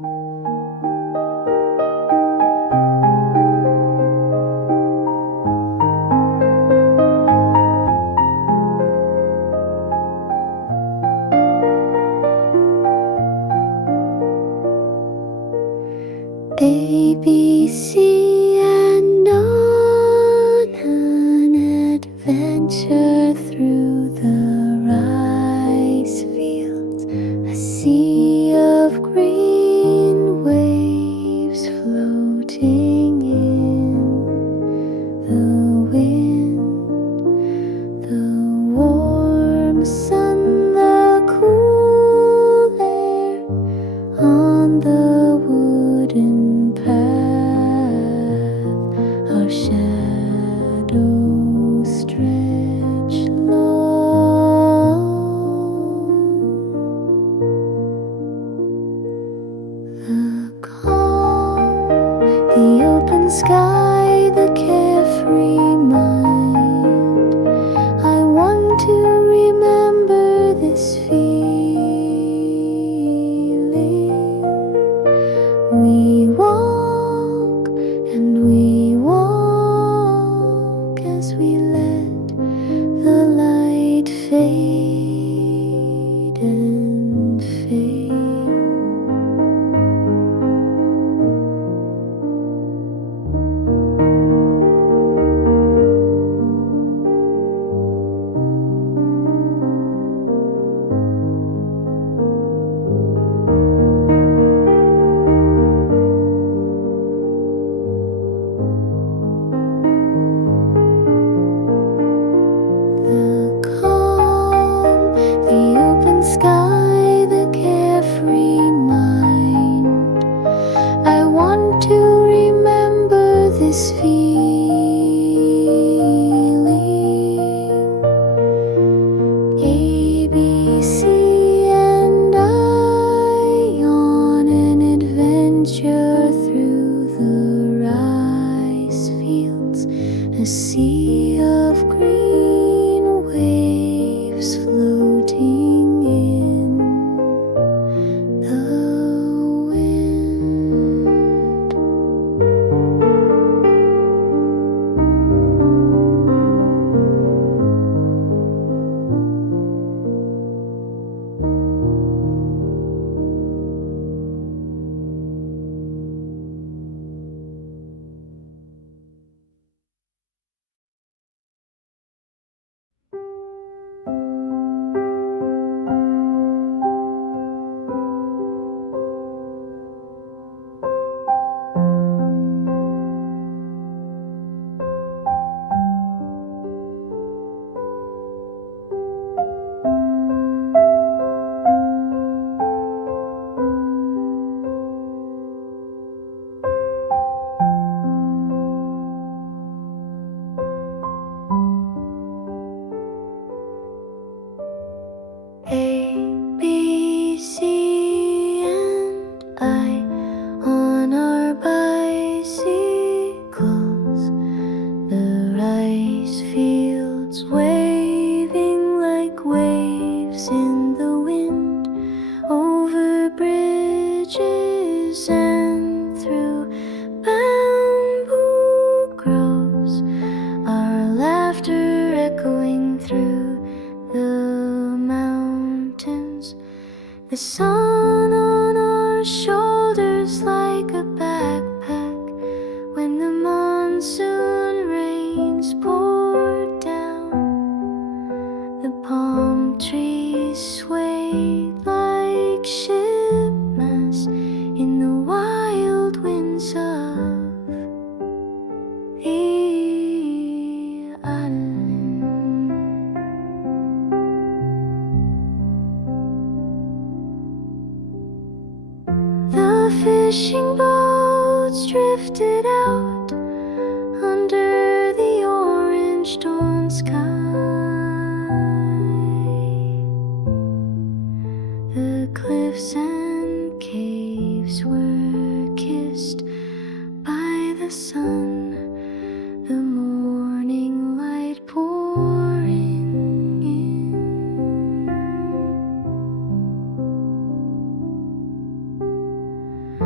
A, B, C, and on an adventure through the rice fields, a sea of green waves floating in the wind, the warm sun, the cool air on the wooden path, our shadows stretch long. The calm, the open sky, the carefree mind. I want to remember this feeling. We walk and we walk as we let the light fade and fade. Sky, the carefree mind. I want to remember this feeling. A, B, C, and I on an adventure through the rice fields, a sea of green waves floating. A, B, C, and I on our bicycles, the rice fields waving like waves in the wind, over bridges and through bamboo groves, our laughter echoing through the mountains, the sun on our shoulders like a backpack when the monsoon rains poured down. The palm trees swayed like shipmasts in the wild winds of the island. The fishing boats drifted out under the orange dawn sky. The cliffs and caves were kissed by the sun, the morning light pouring in.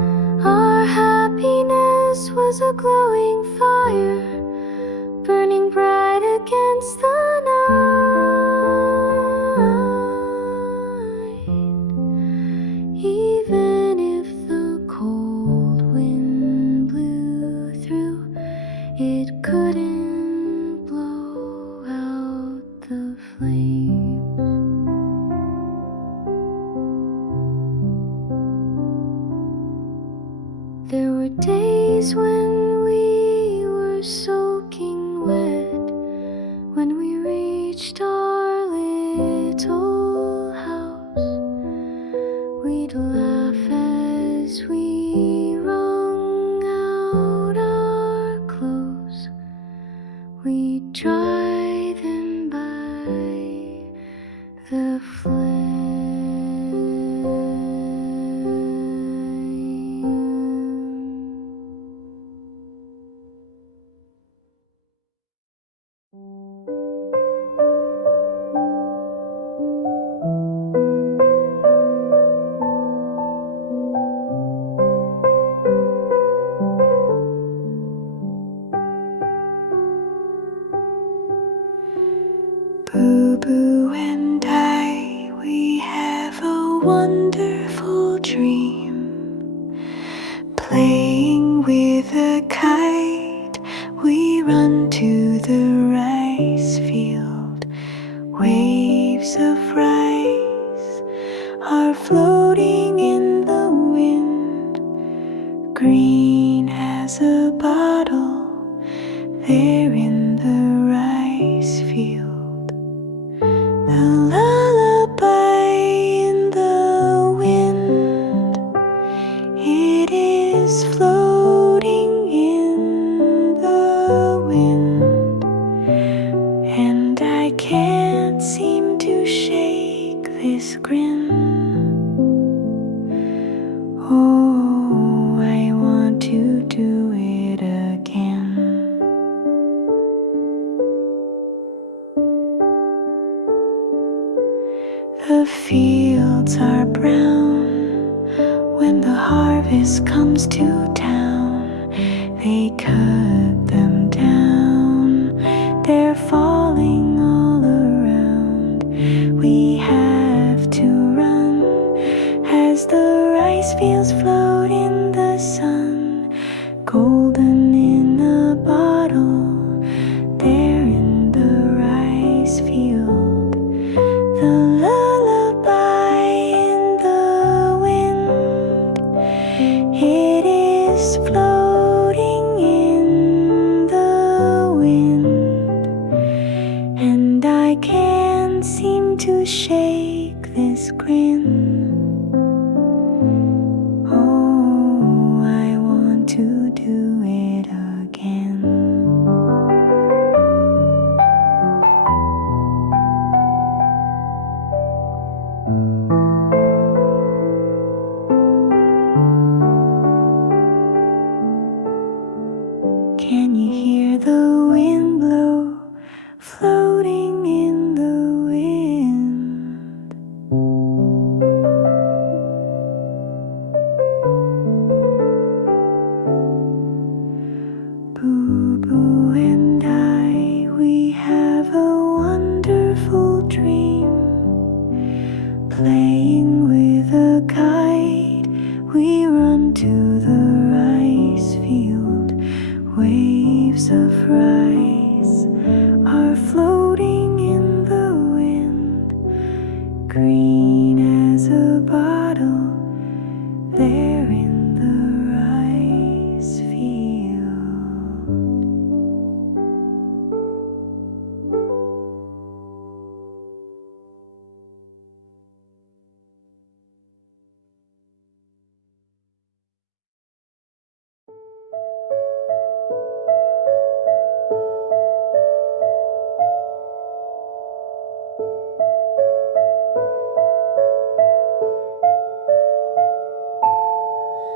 happiness was a glowing fire, burning bright against the night. Even if the cold wind blew through, it couldn't blow out the flames. There were days when we were soaking wet, when we reached our little house. We'd laugh as we wrung out our clothes. We'd dry them by the flame. Boo Boo and I, we have a wonderful dream. Playing with a kite, we run to the rice field. Waves of rice are floating in the wind. Green as a bottle, there in the rice field. A lullaby in the wind, it is floating in the wind, and I can't seem to shake this grin. Oh, I want to do it again. The fields are brown when the harvest comes to town. They cut them down, they're falling all around. We have to run as the rice fields float in the sun. Golden in a bottle, there in the rice field. The lullaby in the wind, it is floating in the wind, and I can't seem to shake this grin. Oh, I want to do it again. Can you hear the wind blow, floating in the wind? Boo Boo and I, we have a wonderful dream. Playing with a kite, we run to the rice field. Waves of rice are floating in the wind. Green as a bottle, there in the rice field.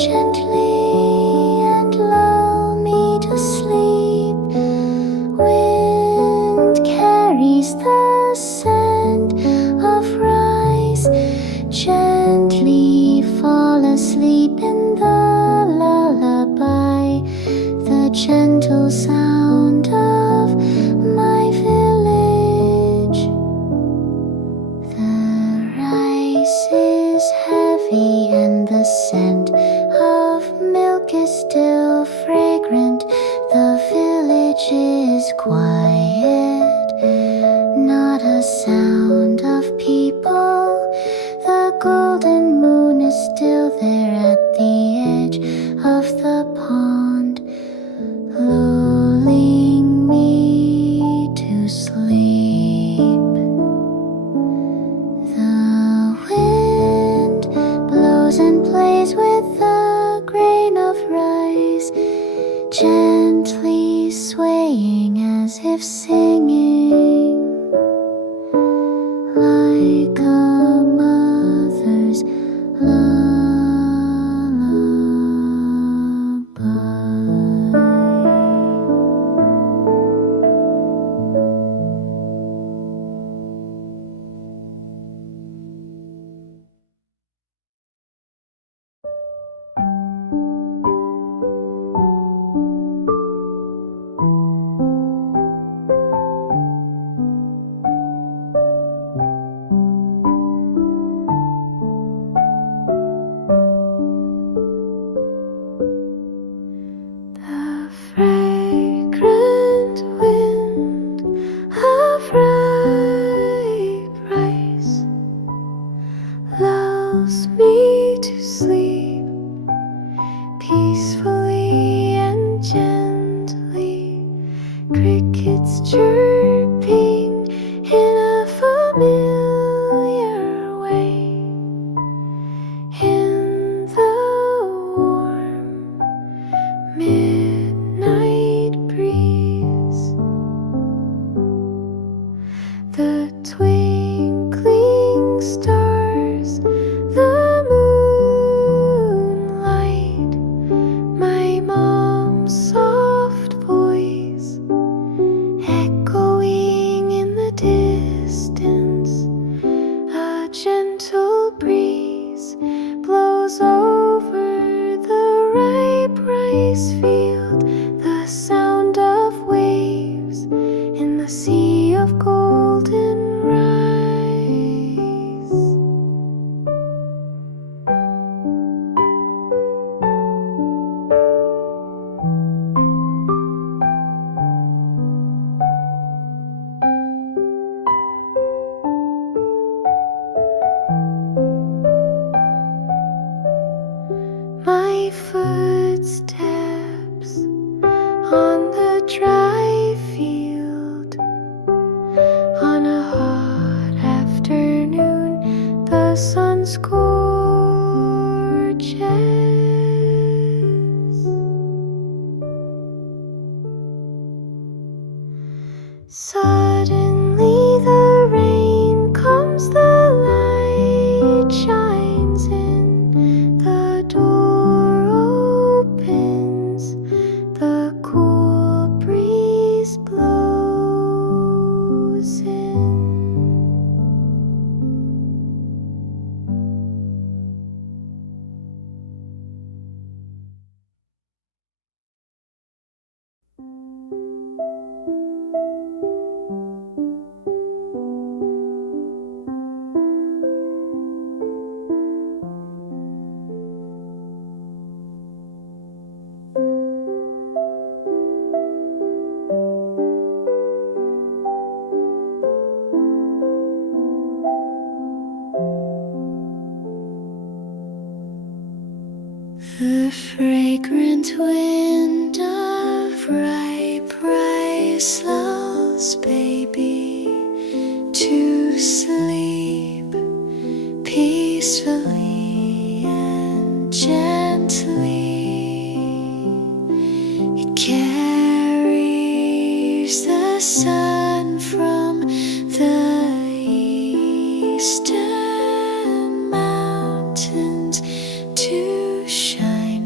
gently and lull me to sleep. Wind carries the scent of rice. Gently fall asleep in the lullaby, the gentle sound of my village. The rice is heavy and the scent of milk is still fragrant. The village is quiet, not a sound of people. The golden moon is still there at the edge of the pond, lulling me to sleep. The wind blows and plays with a grain of rice, gently swaying as if singing, like a mother's lullaby. The fragrant wind of ripe rice lulls me to sleep peacefully and gently. Crickets chirping in a familiar way in the warm midnight breeze. The twinkling stars, the moonlight, my mom's soft voice echoing in the distance. A gentle breeze blows over the ripe rice field, the sound of waves in the sea of golden rice. My footsteps on the dry field, on a hot afternoon, the sun scorches. Suddenly the rain comes, the light shines in, the door opens, the cool breeze blows in. The fragrant wind of ripe rice lulls baby to sleep peacefully and gently. It carries the sun from the eastern mountains to shine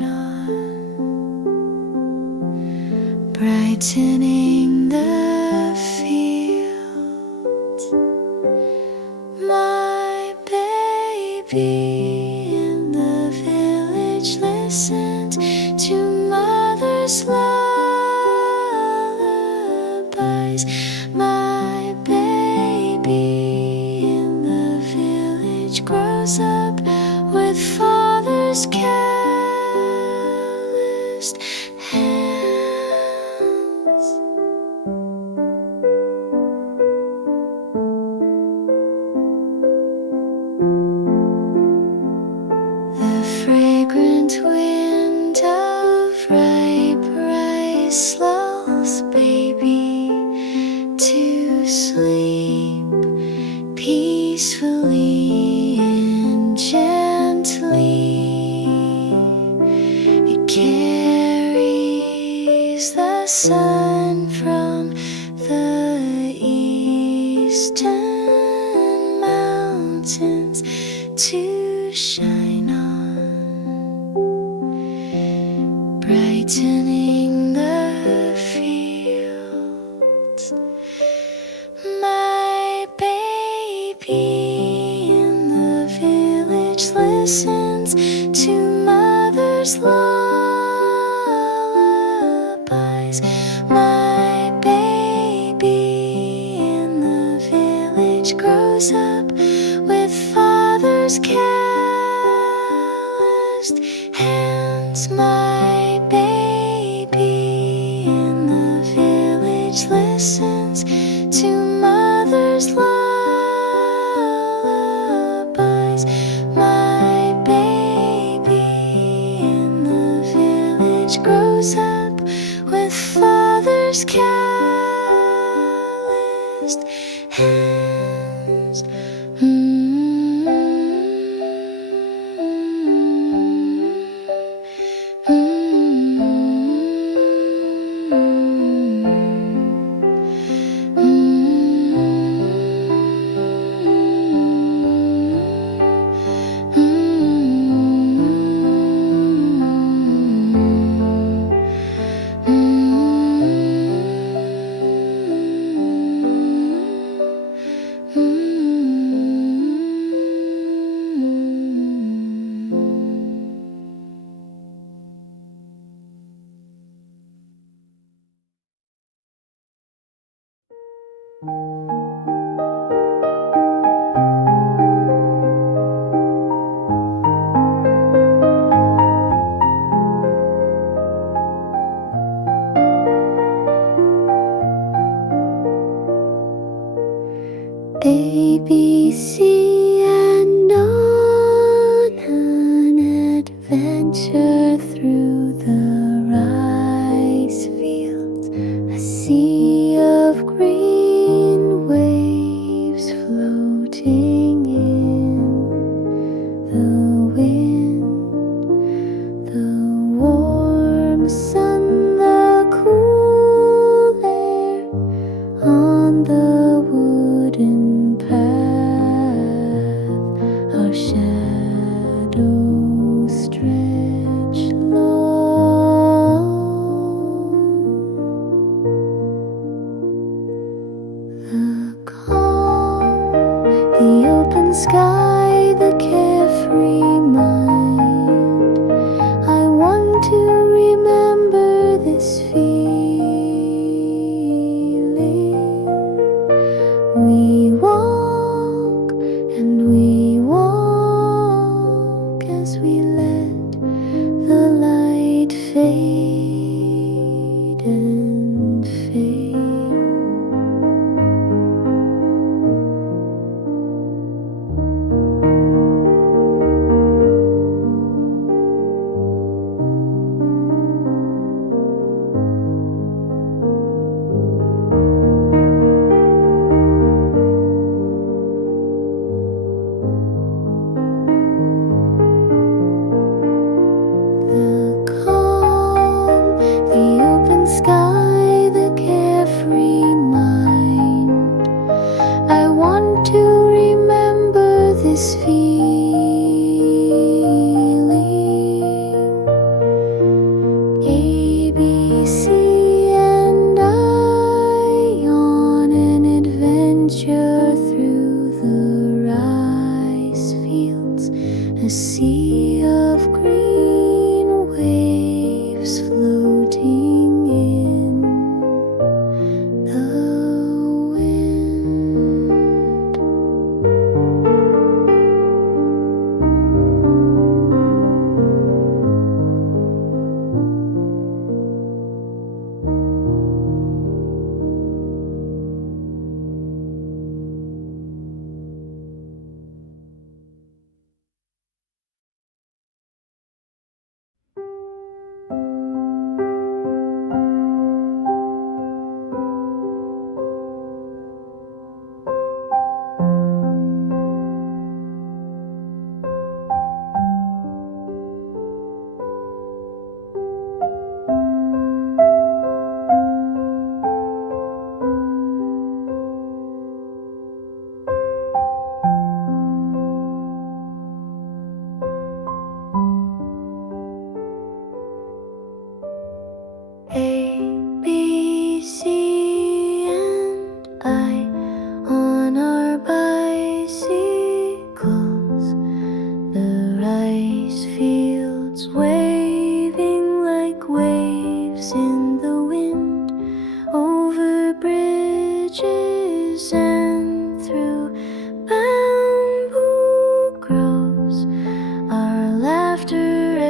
brightening the fields. My baby in the village listened to mother's lullabies. My baby in the village grows up with father's calloused hands. The fragrant wind of ripe rice lulls baby to sleep peacefully and gently. It carries the sun from the eastern mountains to shine on, brightening the fields. My baby in the village listens to mother's lullabies. My baby in the village grows up with father's calloused hands. My baby in the village listens to mother's lullabies. My baby in the village grows up with father's calloused hands. A, B, C, and on an adventure through the rice fields. A sea of green waves floating in the wind, the warm sun, the cool air on the wooden path. Our shadows stretch long. The calm, the open sky, the carefree mind. I want to remember this feeling. We walk and we walk as we let the light fade and fade.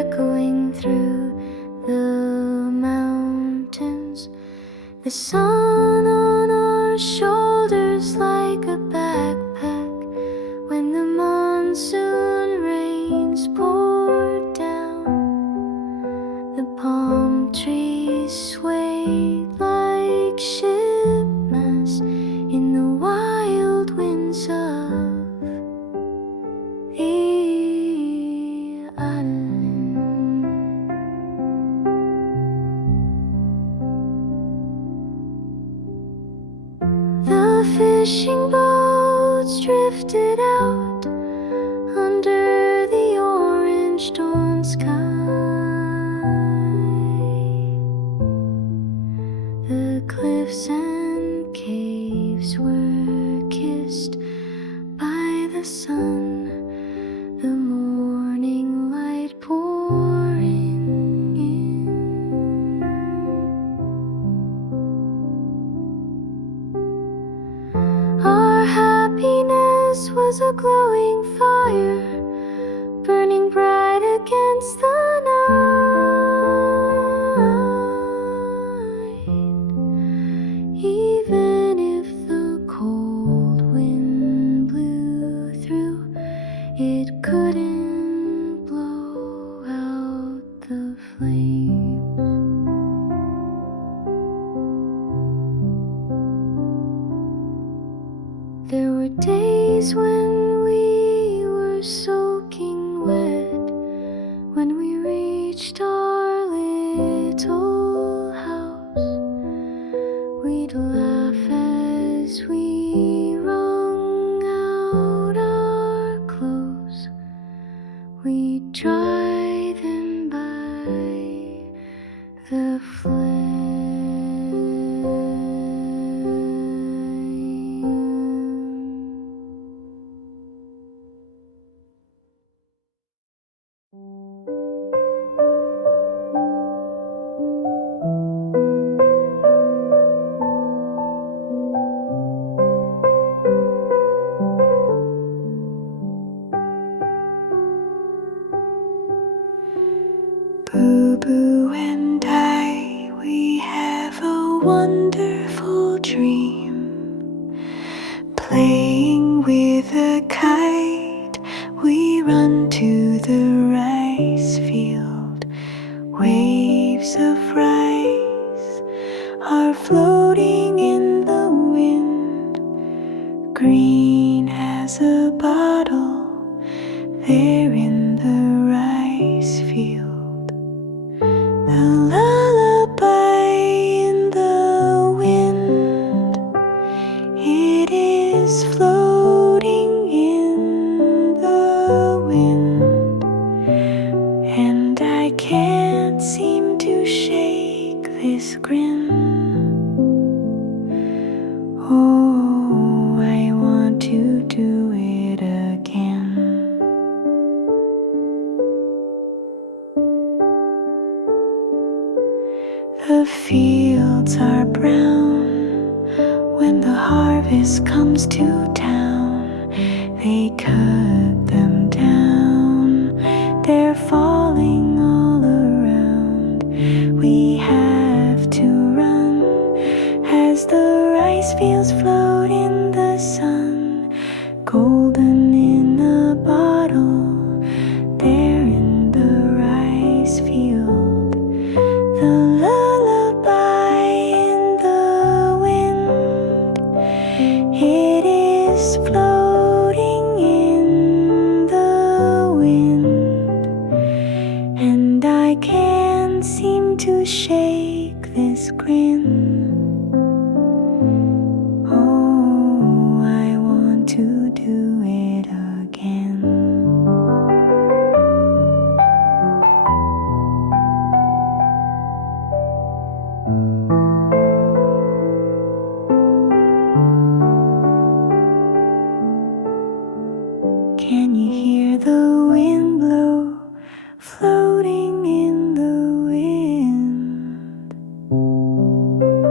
echoing through the mountains. The sun on our shoulders like a backpack. When the monsoon rains poured down, the palm trees swayed like shipmasts in the wild winds of the island. The fishing boats drifted out under the orange dawn sky. The cliffs and caves were kissed by the sun, the morning light pouring in. Our happiness was a glowing fire, burning bright against the night. Even if the cold wind blew through, it couldn't blow out the flames. There were days when we were soaking wet, when we reached our little house. We'd laugh as we wrung out our clothes. We'd dry them by the flame. Boo Boo and I, we have a wonderful dream. Playing with a kite, we run to the rice field. Waves of rice are floating in the wind. Green as a bottle, there in the rice field. A lullaby in the wind, it is floating in the wind, and I can't seem to shake this grin. Oh, I want to do it again. The fields are brown when the harvest comes to town. They cut them down, they're falling all around. We have to run as the rice fields float in the sun. Golden in a bottle, there in the rice field. The lullaby in the wind, it is floating in the wind, and I can't seem to shake this grin. Oh, I want to do it again. Can you hear the wind blow, floating in the wind?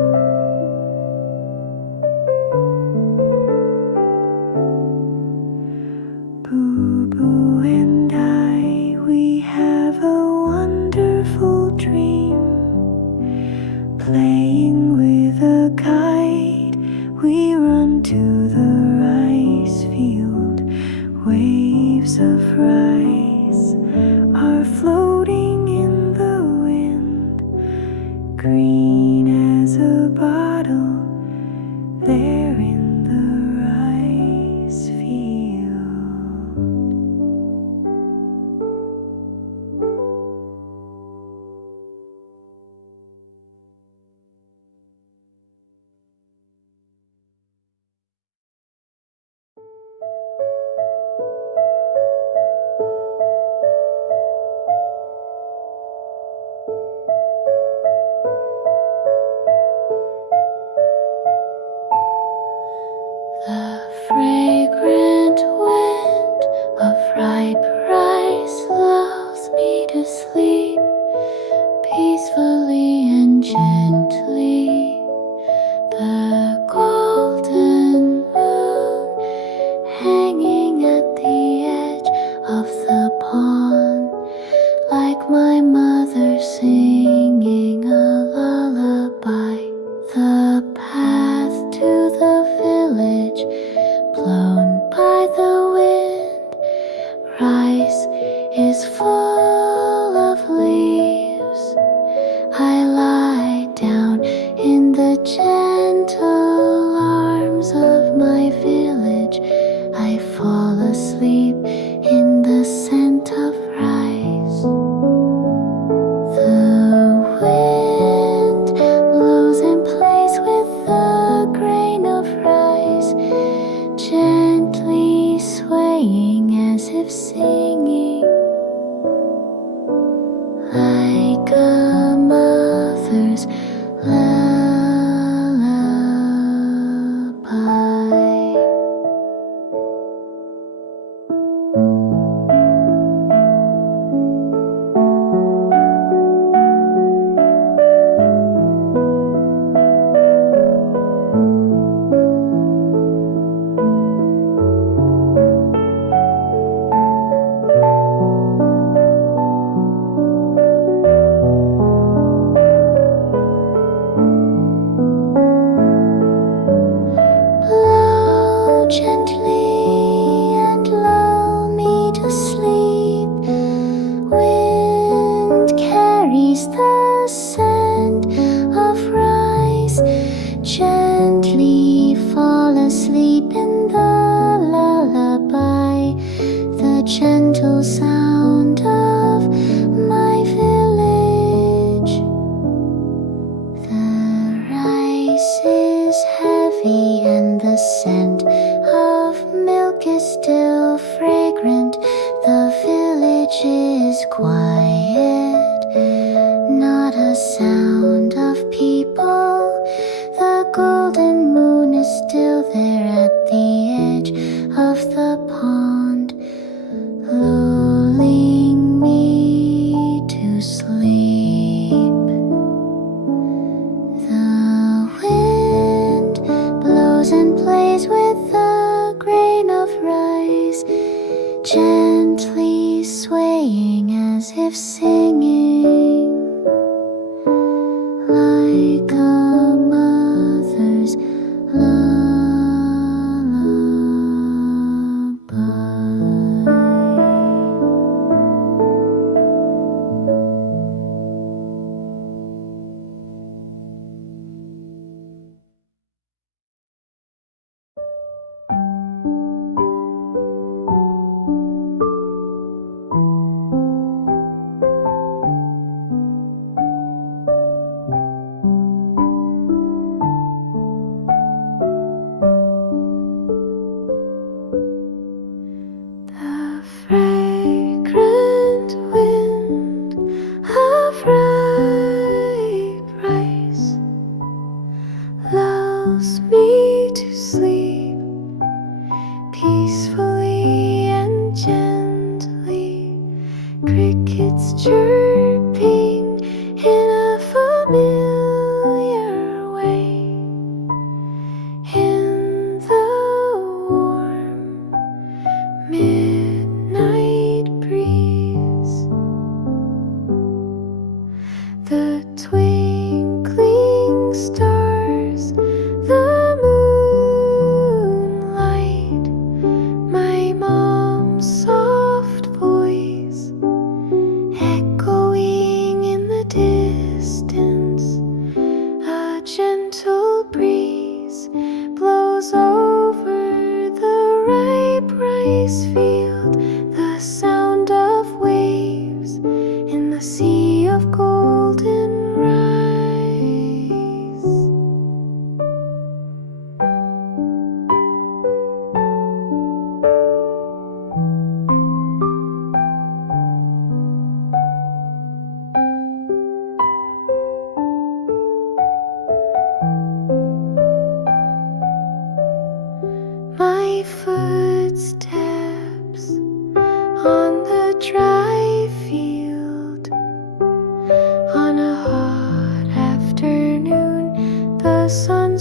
to sleep peacefully and gently. The golden moon hanging at the edge of the pond, like my mother singing a lullaby. The path to the village, blown by the wind, rice is full of leaves. I lie down in the gentle arms of my village. I fall asleep in the scent of rice. The wind blows and plays with the grain of rice, gently swaying as if singing, like a mother's lullaby. Blow gently and lull me to sleep. Wind carries the scent of rice. Gently fall asleep in the lullaby. The gentle sound of my village. The rice is heavy and the scent of milk is still fragrant. The village is quiet, not a sound of people. The golden moon is still there at the edge of the pond, lulling me to sleep. The wind blows and plays with the grain of rice, gently swaying as if singing, like a mother's lullaby. The fragrant wind of ripe rice lulls me to sleep peacefully and gently. Crickets chirping in a familiar way in the warm midnight breeze. The twinkling stars, the moonlight, my mom's soft voice echoing in the distance. A gentle breeze blows over the ripe rice field, the sound of waves in the sea of golden rice. My footsteps on the dry field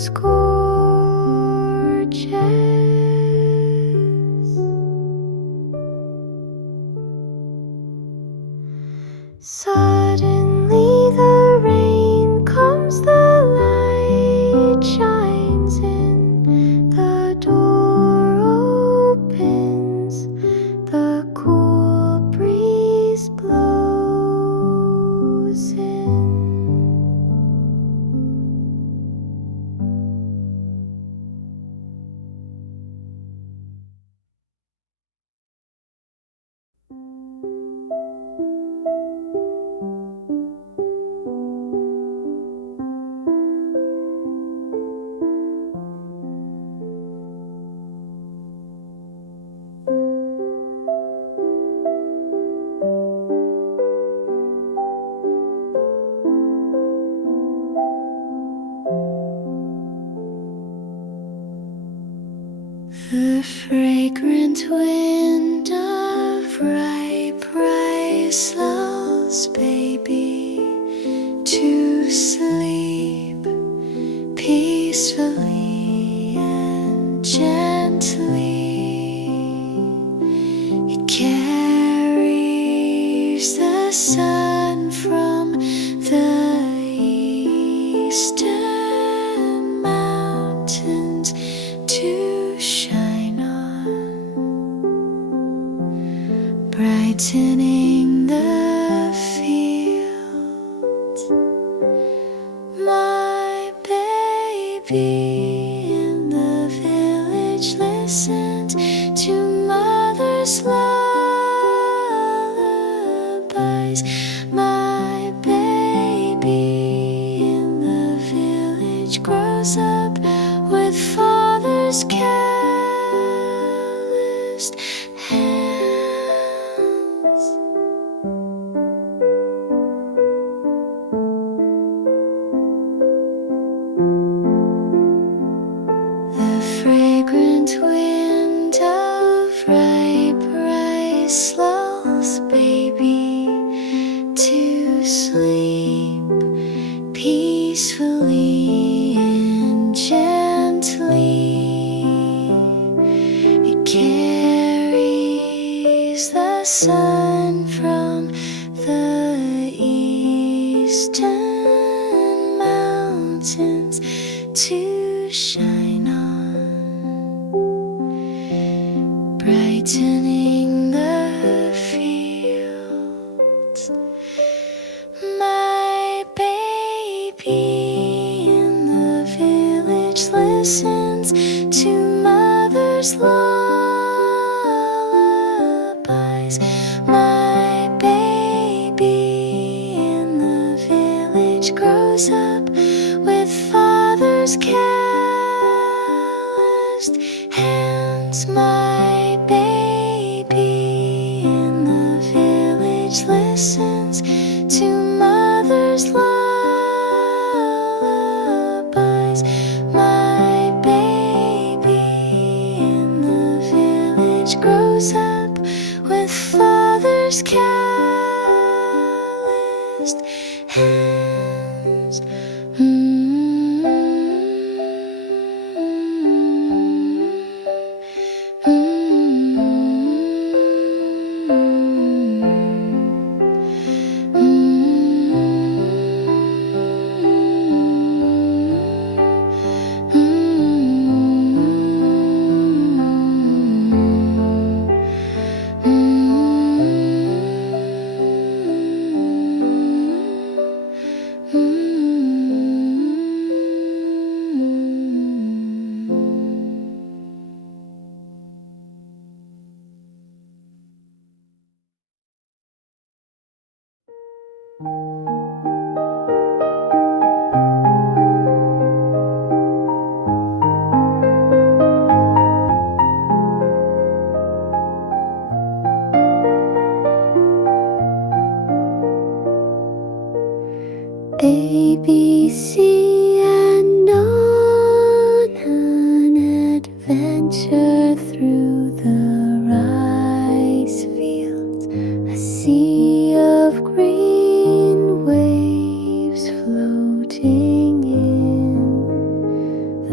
smells gorgeous. Suddenly the rain comes, the light shines in, the door opens, the cool breeze blows in. The fragrant wind of ripe rice lulls baby to sleep peacefully and gently. It carries the sun from the eastern mountains to shine on, brightening the fields. My baby in the village listened to mother's lullabies. My baby in the village grows up with father's calloused hands. The fragrant wind of ripe rice lulls baby to sleep peacefully and gently. It carries the sun from the eastern mountains to shine on, brightening the fields. My baby in the village listens to mother's lullabies. My baby in the village grows up with father's calloused hands. My baby in the village listens to mother's lullabies. My baby in the village grows up with father's calloused hands. A, B, C, and on an adventure through the rice fields. A sea of green waves floating in,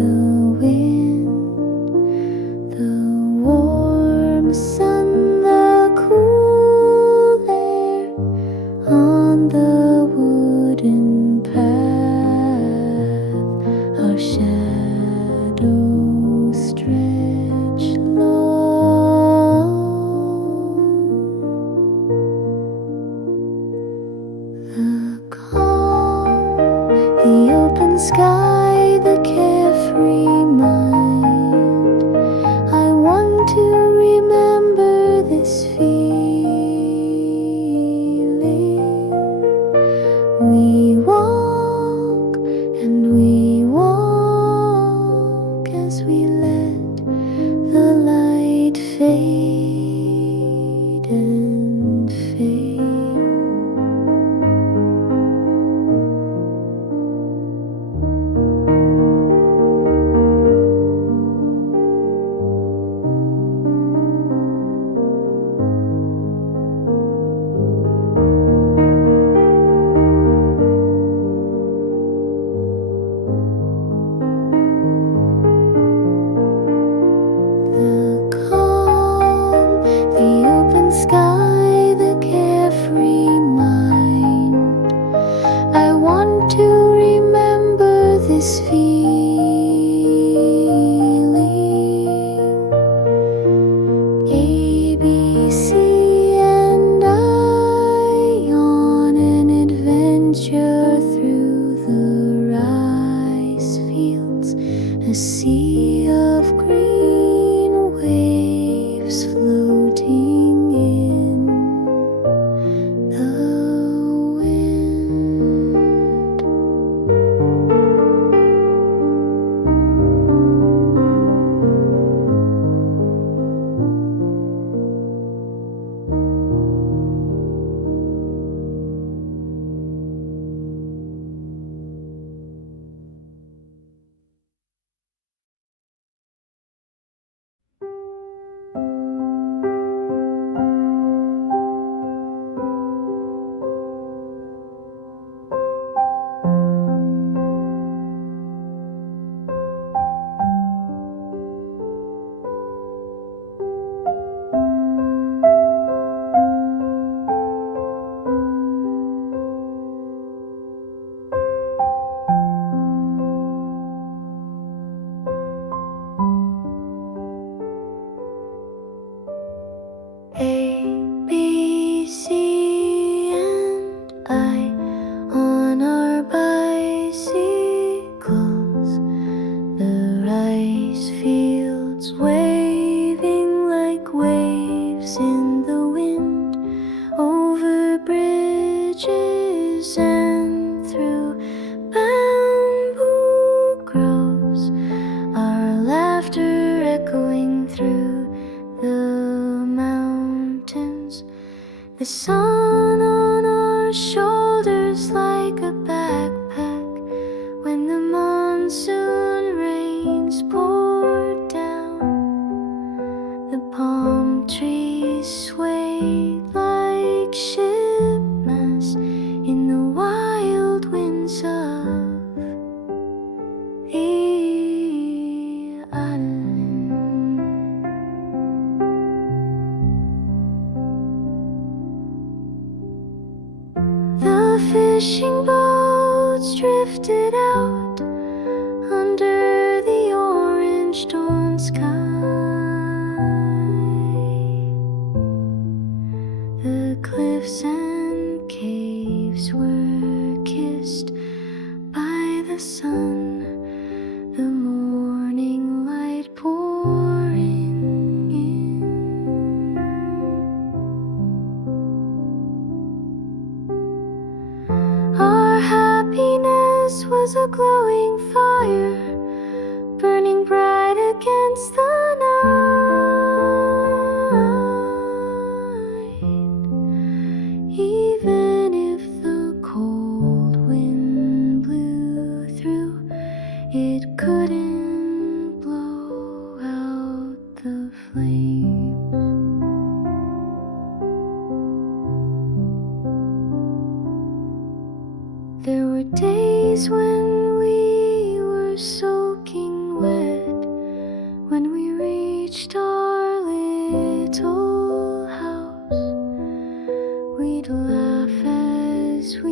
on the wooden path, our shadows stretch long. The calm, the open sky, the carefree mind. I want to remember this feeling. We walk and we walk as we let the light fade and fade. The calm, the open sky, the carefree mind. I want to remember this feeling. A, B, C, and I on an adventure through the rice fields, a sea of green waves floating in the wind. A, B, C, and I on our bicycles, the rice fields waving like waves in the wind, over bridges and through bamboo groves, our laughter echoing through the mountains, the sun on our shoulders like a backpack when the monsoon rains poured down. The palm trees swayed like shipmasts in the wild winds of the island. The fishing boats drifted out under the orange dawn sky. The cliffs and caves were kissed by the sun, the morning light pouring in. Our happiness was a glowing fire, burning bright against the night. Even if the cold wind blew through, it couldn't blow out the flames. There were days when we were soaking wet, when we reached our little house. We'd laugh as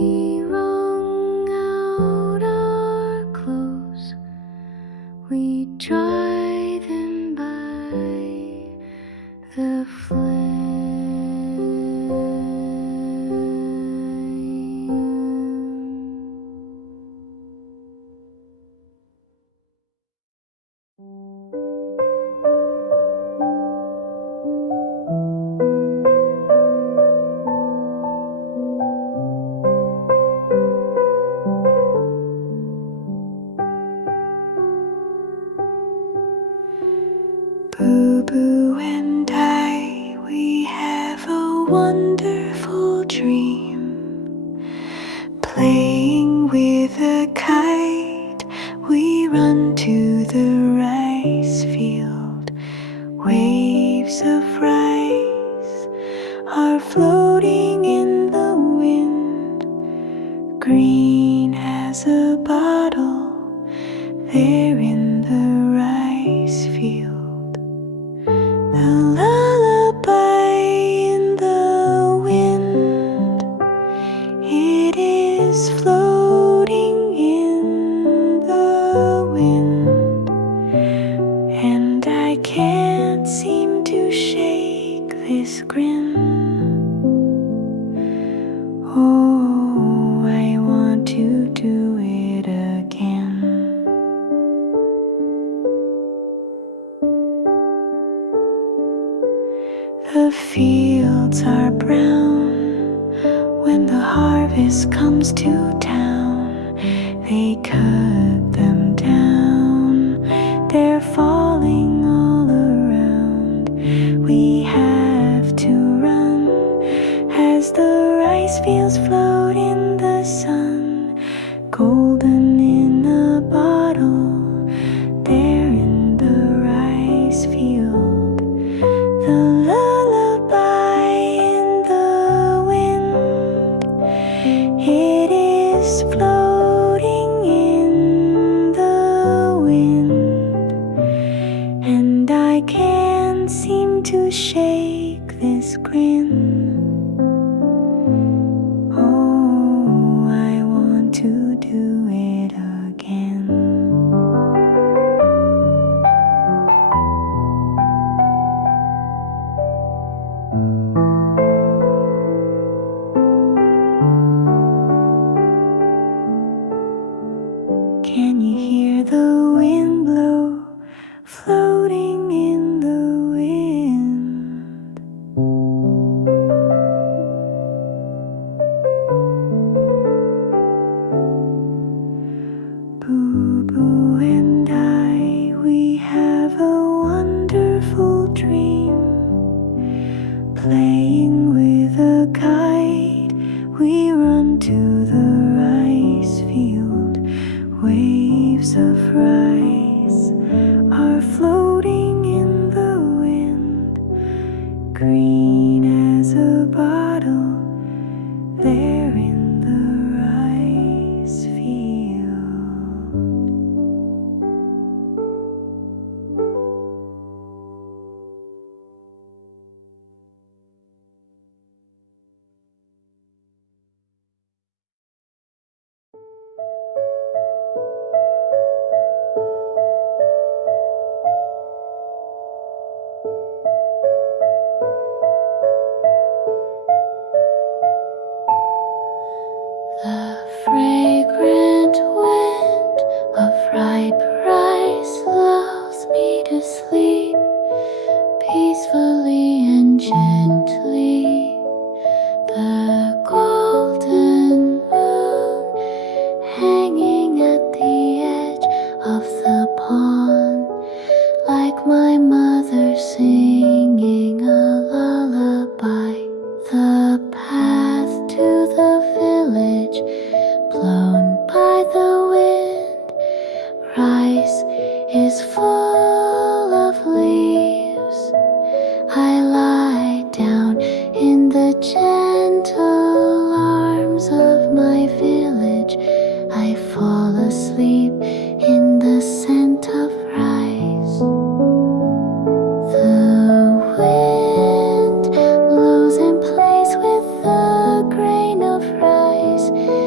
We wrung out our clothes, we dry them by the flame. Boo Boo and I, we have a wonderful dream. Playing with a kite, we run to the rice field. Waves of rice are floating in the wind. Green as a bottle, there in the rice field. A lullaby in the wind, it is floating in the wind, and I can't seem to shake this grin. Oh, I want to do it again. The fields are brown when the harvest comes to town. They cut them down, they're falling all around. We have to run as the rice fields float in the sun. Golden in a bottle, there in the rice field. The lullaby in the wind, it is floating in the wind, and I can't seem to shake this grin. Oh, I want to do it again. Can you hear the wind blow, floating in the wind? Boo Boo and I, we have a wonderful dream. Playing with a kite, we run to the rice field. Waves of rice are floating in the wind. Green as a bottle, there in the rice field. The fragrant wind of ripe rice lulls me to sleep, peacefully and gently. The golden moon hanging at the edge of the pond, like my mother singing a lullaby. The path to the village, blown by the wind, rice is full of leaves. I lie down in the gentle arms of my village. I fall asleep in the scent of rice. The wind blows and plays with the grain of rice.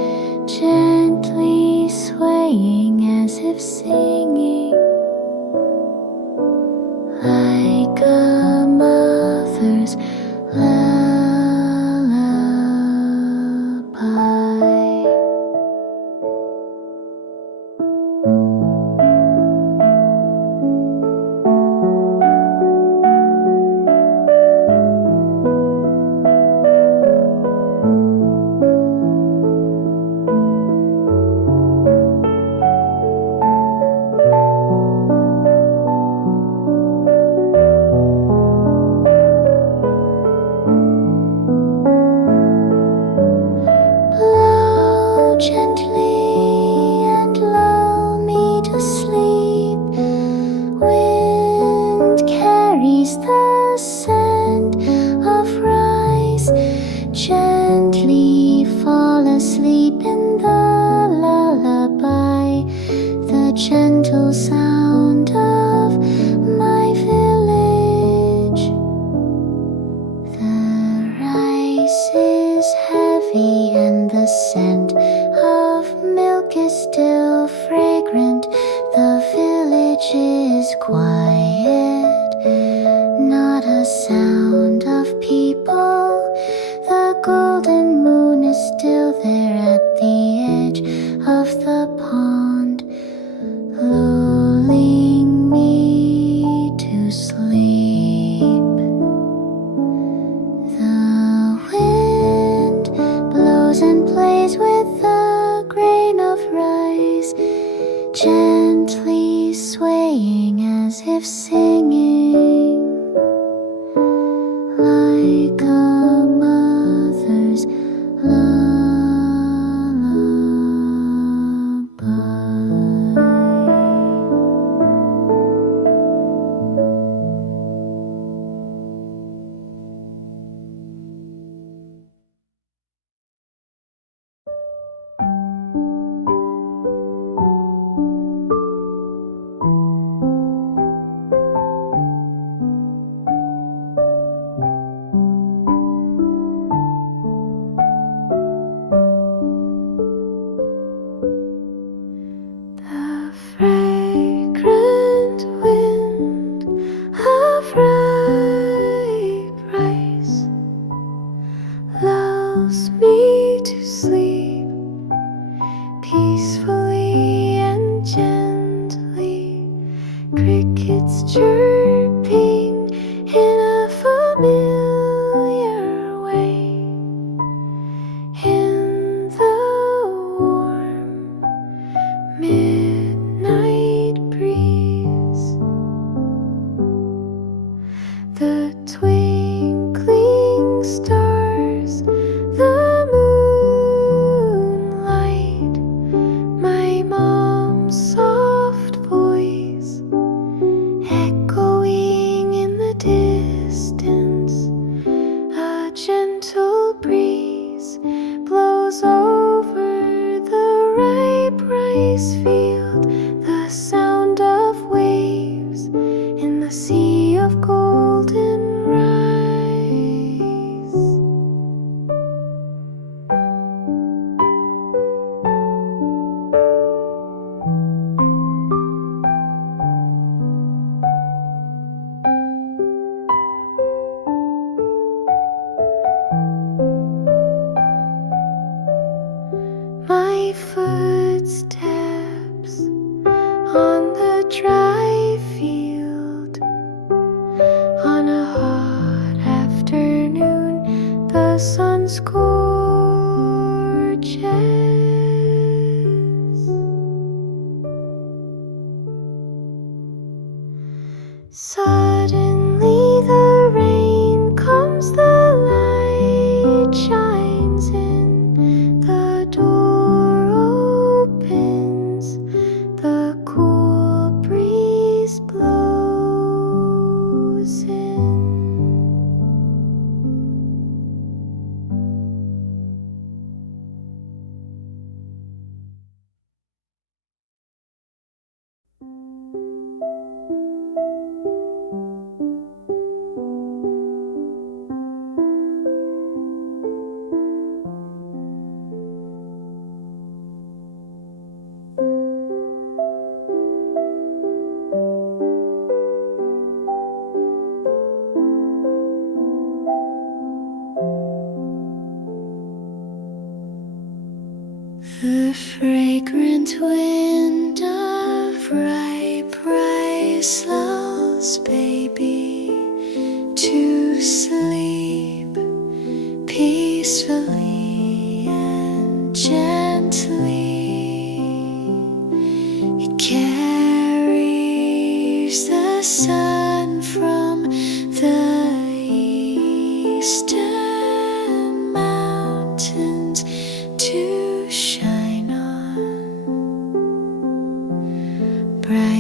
gently and lull me to sleep. Wind carries the scent of rice. Gently fall asleep in the lullaby, the gentle sound of my village. The rice is heavy and the scent of milk is still fragrant. The village is quiet, not a sound of people. The golden moon is still there at the edge of the pond, lulling me to sleep. The wind blows and plays with a grain of rice, gently swaying as if singing, like a mother's lullaby. The fragrant wind of ripe rice lulls me to sleep peacefully and gently. Crickets chirping in a familiar way in the warm midnight breeze. The twinkling stars, the moonlight, my mom's soft voice echoing in the distance. A gentle breeze blows over the ripe rice field, the sound of waves in the sea of golden rice. My footsteps on the dry field, on a hot afternoon, the sun scorches. Suddenly the rain comes, the light shines in, the door opens, the cool breeze blows in. The fragrant wind of ripe rice lulls baby to sleep peacefully and gently. It carries the sun from the eastern mountains to shine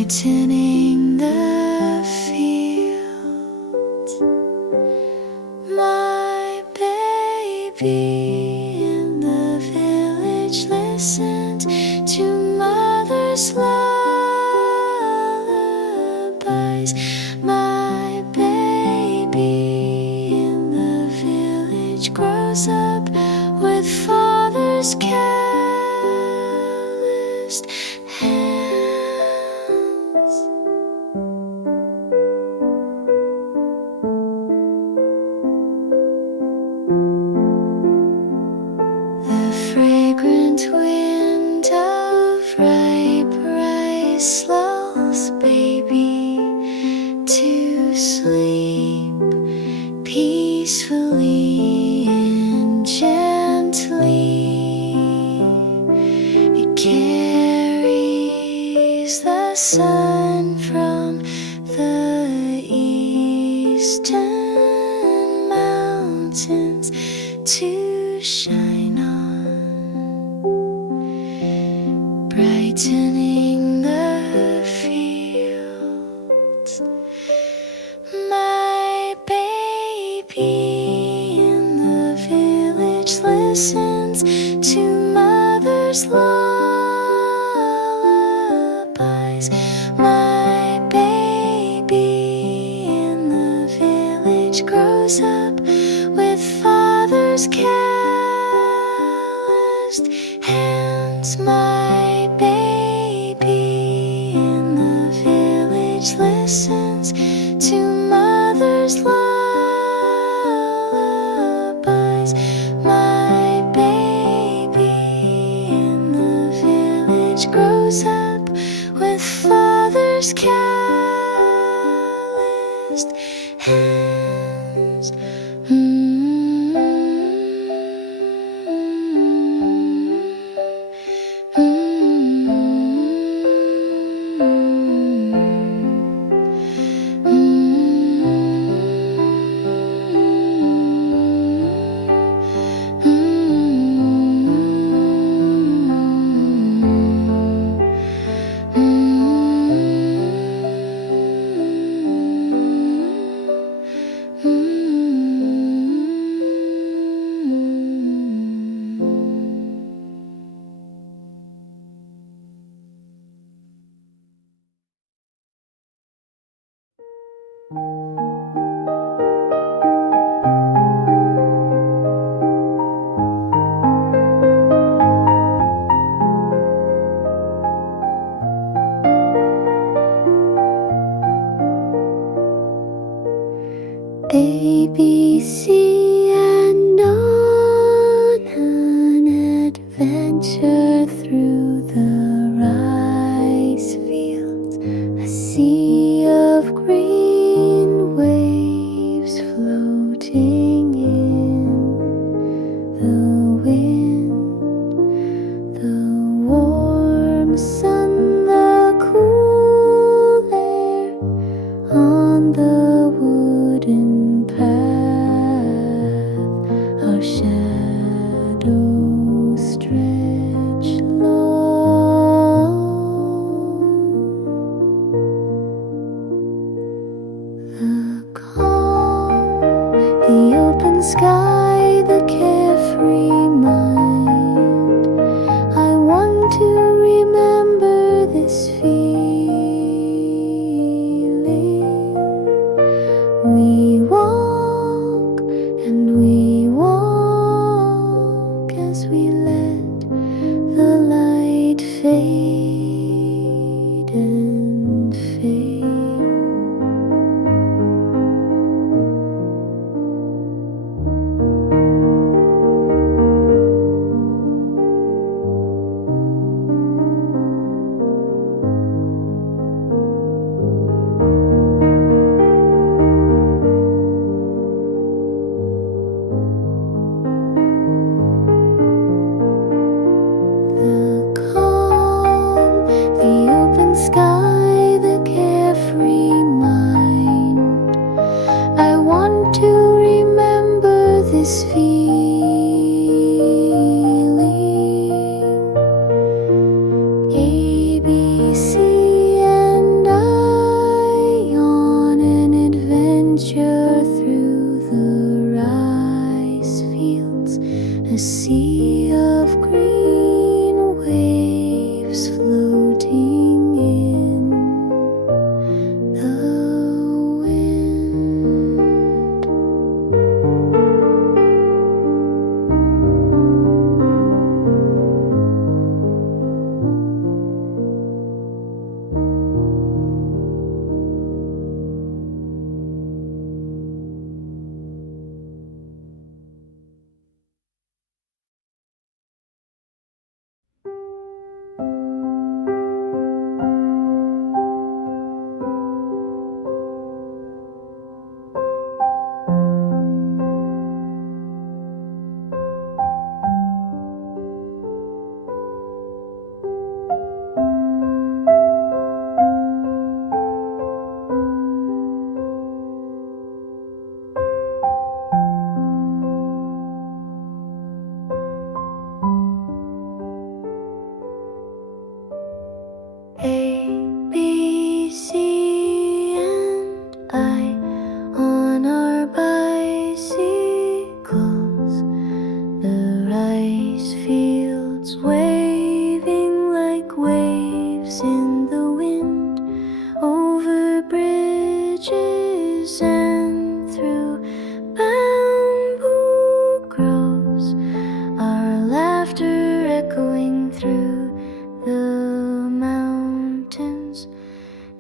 brightening the fields. My baby in the village listened to mother's lullabies. My baby in the village grows up with father's calloused hands. The fragrant wind of ripe rice lulls baby to sleep peacefully and gently. It carries the sun from the eastern mountains to shine on, brightening the fields. My baby in the village listens to mother's lullabies. My baby in the village grows up with father's calloused hands. My baby in the village listens to mother's lullabies. My baby in the village grows up with father's calloused hands. A, B, C, and on an adventure through the rice fields. A sea of green waves floating in the wind, the warm sun, the cool air on the wooden path. Our shadows stretch long. The calm, the open sky, the carefree mind. I want to remember this feeling. We walk and we walk as we let the light fade and fade.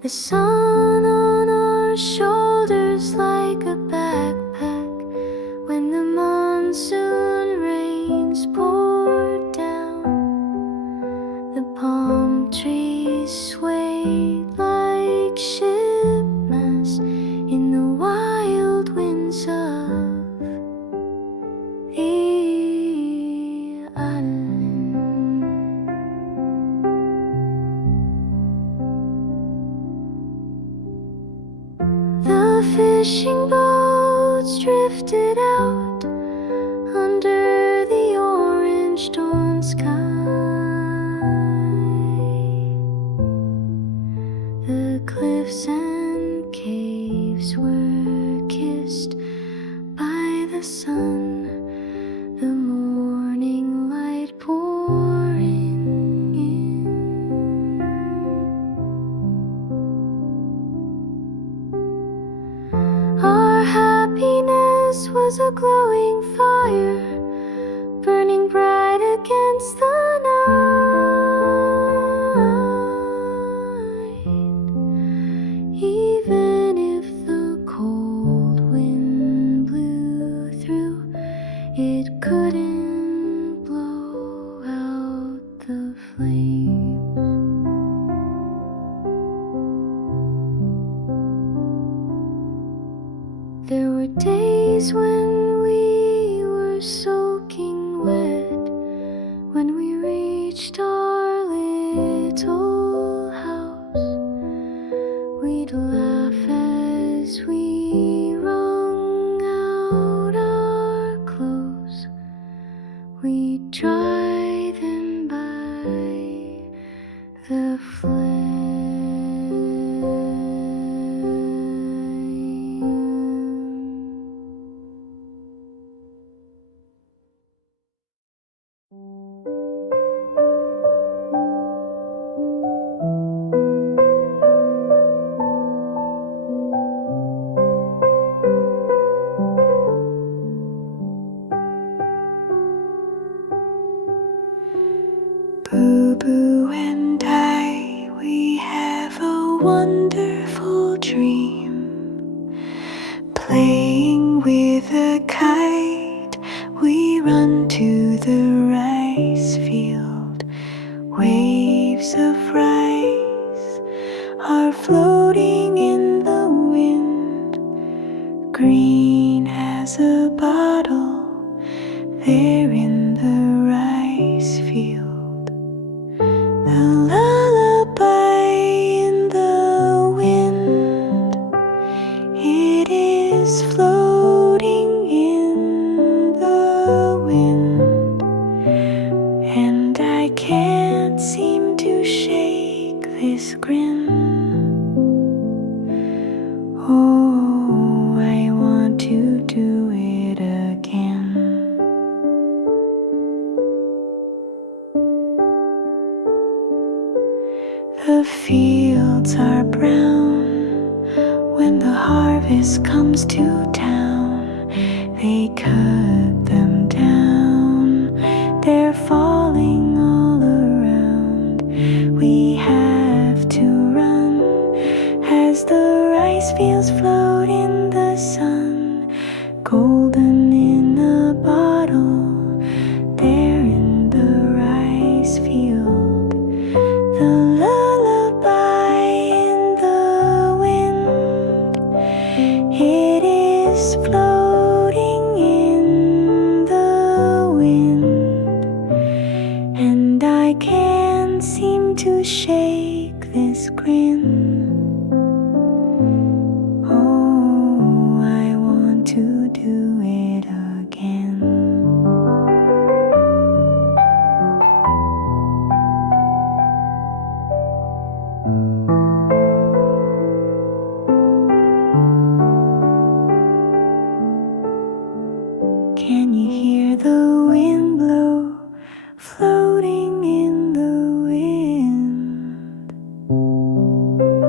The sun on our shoulders like a backpack when the monsoon rains poured down. The palm trees swayed like shipmasts in the wild winds of the island. The fishing boats drifted out under the orange dawn sky. The cliffs and caves were kissed by the sun, the morning light pouring in. Our happiness was a glowing fire, burning bright against the night. Even if the cold wind blew through, it couldn't blow out the flames. There were days when we were soaking wet, when we reached our little house. We'd laugh as we wrung out our clothes. We'd dry them by the flame. Boo Boo and I, we have a wonderful dream. Playing with a kite, we run to the rice field. Waves of rice are floating in the wind. Green as a bottle, there in the rice field. The lullaby in the wind, it is floating in the wind, and I can't seem to shake this grin. Oh, I want to do it again. The fields are brown when the harvest comes to town. They cut them down, they're falling all around. We have to run as the rice fields float in the sun. Golden in a bottle, there in the rice field. The lullaby in the wind, it is floating in the wind, and I can't seem to shake this grin. Oh, I want to do it again. Can you hear the wind blow, floating in the wind?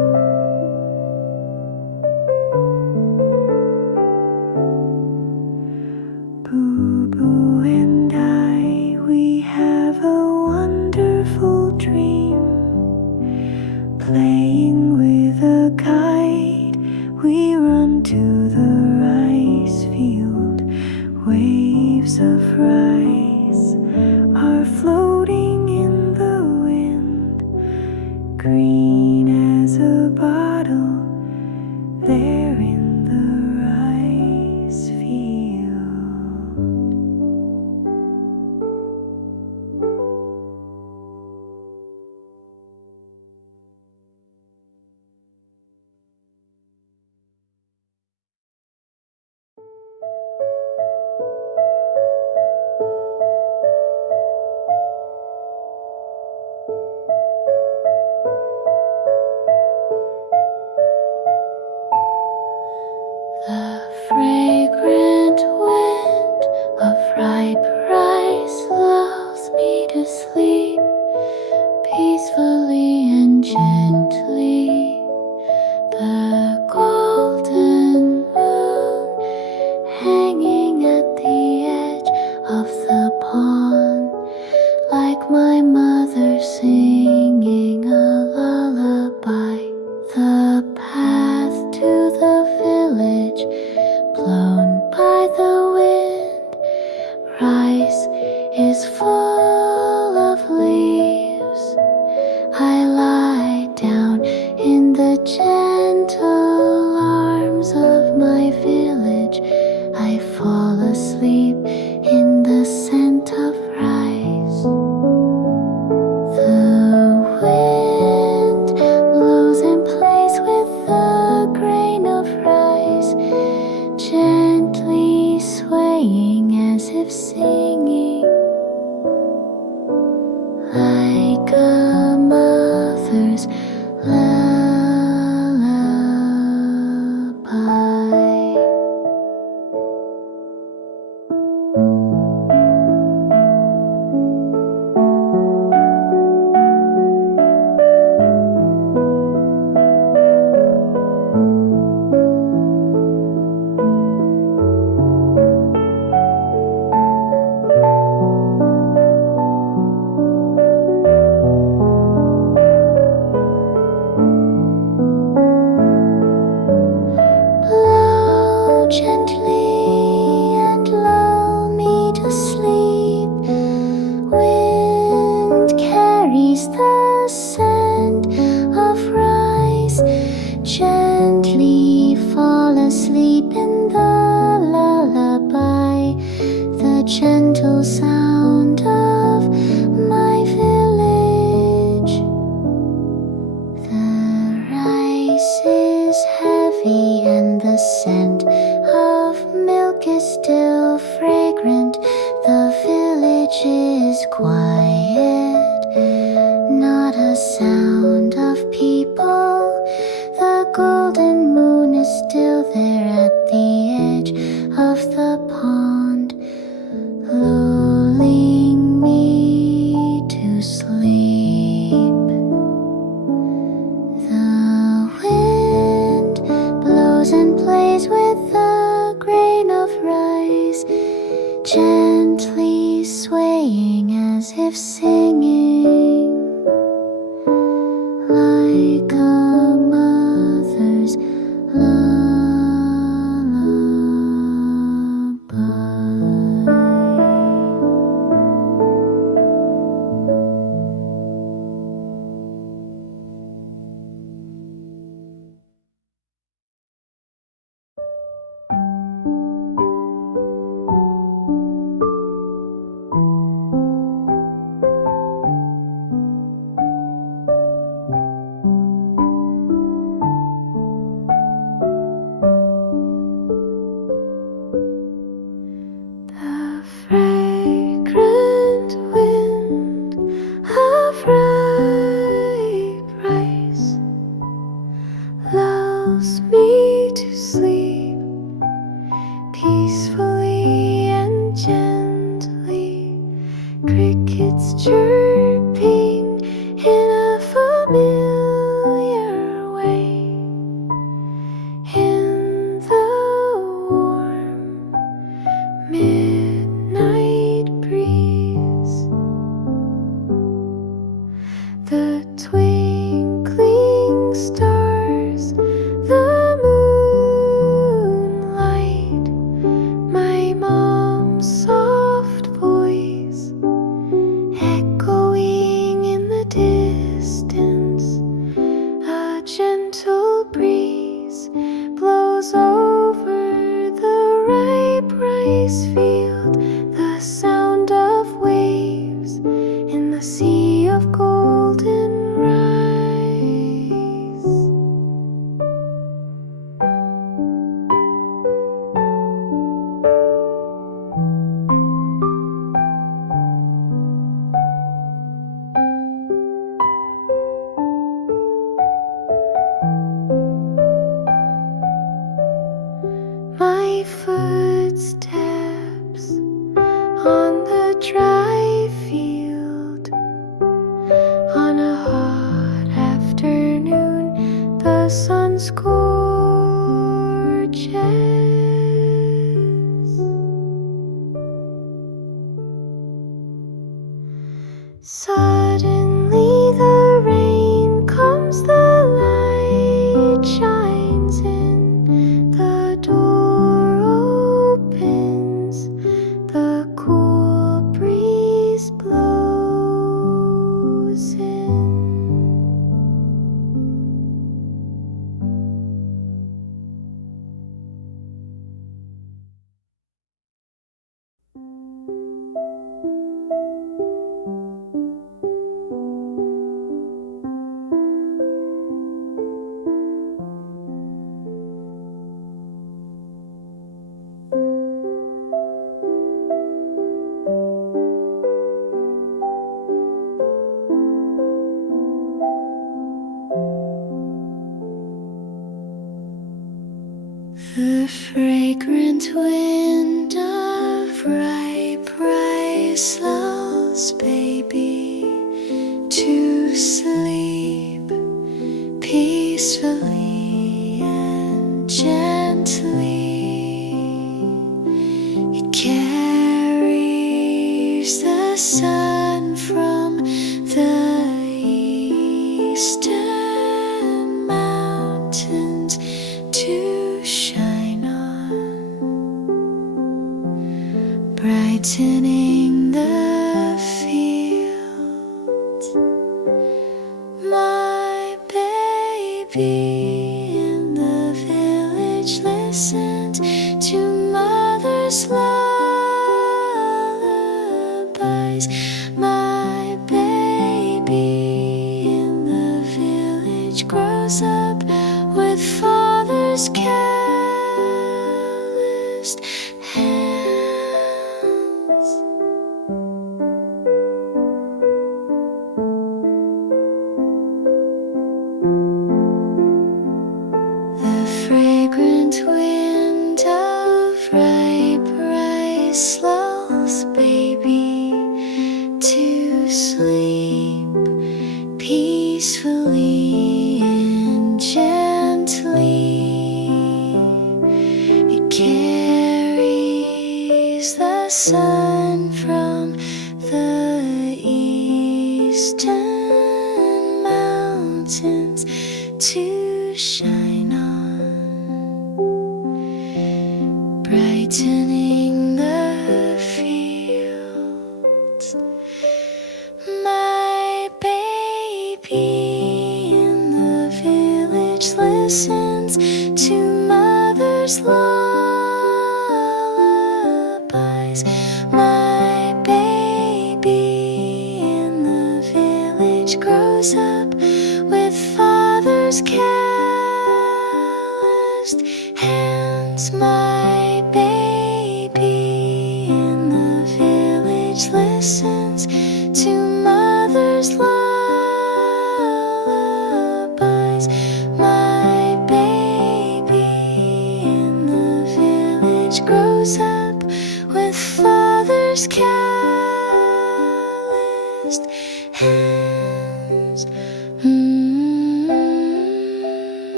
like my mother singing a lullaby. The path to the village, blown by the wind, rice is full of leaves. I lie down in the gentle arms of my village. I fall asleep in the scent of rice. The wind blows and plays with the grain of rice, gently swaying as if singing, like a mother's lullaby. Blow gently and lull me to sleep. Wind carries the scent of rice. Gently fall asleep in the lullaby. The gentle sound of my village. The rice is heavy and the scent of milk is still fragrant. The village is quiet, not a sound of people. The golden moon is still there at the edge of the pond, lulling me to sleep. The wind blows and plays with the grain of rice, gently swaying as if singing, like a mother's lullaby. The fragrant wind of ripe rice lulls me to sleep peacefully and gently. Crickets chirping in a familiar way in the warm midnight breeze. The twinkling stars, the moonlight, my mom's soft voice echoing in the distance. A gentle breeze blows over the ripe rice field, the sound of waves in the sea of golden rice. My footsteps on the dry field, on a hot afternoon, the sun scorches. Suddenly the rain comes, the light shines in, the door opens, the cool breeze blows in. The fragrant wind of ripe rice lulls baby to sleep peacefully and gently. It carries the sun from the eastern mountains to shine on, brightening the fields. My baby in the village listened to mother's lullabies. My baby in the village grows up with father's calloused hands. The fragrant wind of ripe rice lulls baby to sleep peacefully and gently. It carries the sun from the eastern mountains to shine on, brightening the fields. My baby in the village listens to mother's lullabies. My baby in the village grows up with father's calloused hands. My baby in the village listens to mother's lullabies. My baby in the village grows up with father's calloused hands.